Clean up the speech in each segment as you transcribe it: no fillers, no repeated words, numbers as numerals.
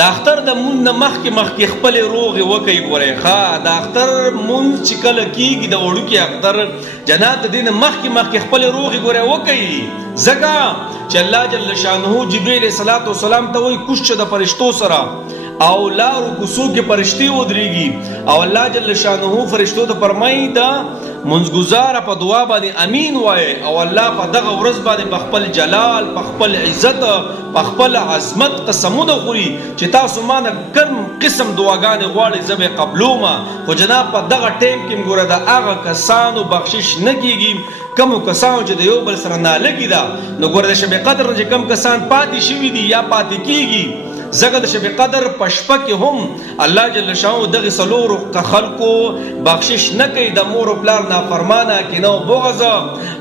د اختر د مونږ نه مخکې خپلې روغې وکئ. ګورئ ښه د اختر مونږ چې کله کېږي د وړوکي اختر جناب د دې نه مخکې خپلې روغې ګورئ وکئ، ځکه چې الله جل شانه جبرئیل علیه السلام ته وایي کوش چې د فرشتو سره او لارو کوڅو کې فرشتې ودرېږي او الله جل شانه فرشتو ته فرمایي د منځګزاره په دعا باندې امین وایي او الله په دغه ورځ باندې په خپل جلال، په خپل عزت، په خپل عظمت قسمونه خوري چې تاسو مانه کوم قسم دعاګانې غواړئ زه به قبلومه. خو جناب په دغه ټیم کې ګوره د هغه کسانو بخشش نه کېږي کومو کسانو چې د یو بل سره نالګي ده. نو ګوره د شب قدر چې کوم کسان پاتې شوي دي یا پاتې کېږي ځکه د شب قدر په شپه کې هم الله جل شانه دغه څلورو خلکو بخشش نه کوي، د مور و پلار نافرمانه، کینه او بغض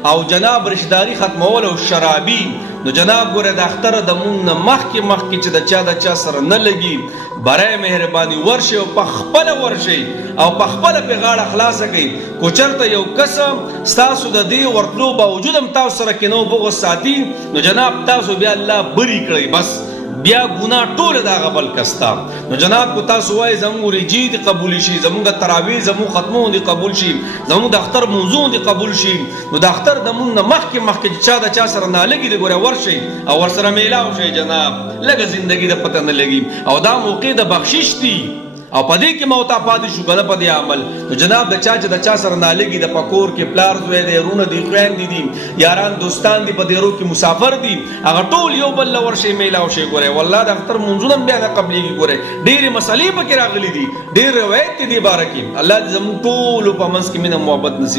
او جناب رشداري ختمول او شرابي. نو جناب ګوره د اختر د مونږ نه مخکې چې د چا سره نه لګي برای مهرباني ورشي او په خپله ورشي او په خپله پې غاړه خلاصه کوي. کو چېرته یو کس ستاسو د دې ورتلو باوجود هم تاسو سره کینه او بغض ساتي نو جناب تاسو بیا الله بری کړئ، بس بیا ګناه ټوله د هغه بل کس ته. نو جناب کو تاسو وایئ زموږ ریجې دې قبول شي، زموږ تراویح زموږ ختمونه دې قبول شي، زموږ د اختر موضوع دې قبول شي، نو د اختر د مونږ نه مخکې چې چا د چا سره نالګي دی ګوره ورشئ او ورسره میلاو شئ جناب، لږه زندګي د پته نه لګي او دا موقع د بخشش دی او په دې کې موتا پاتې شو کنه په دې عمل. نو جناب د چا چې د چا سره نالګي د پکور کې پلار زوی دی، رونه دي، خویندې دي، یاران دوستان دي، په دیرو کې مسافر دي، هغه ټول یو بل له ورشئ میلاو شئ. ګورئ والله د اختر منځونه هم بیا نه قبلېږي. ګورئ ډېرې مسلې پکې راغلي دي، ډېر روایت دي دې باره کې. الله دې زموږ ټولو په منځ کې مینه محبت نصیب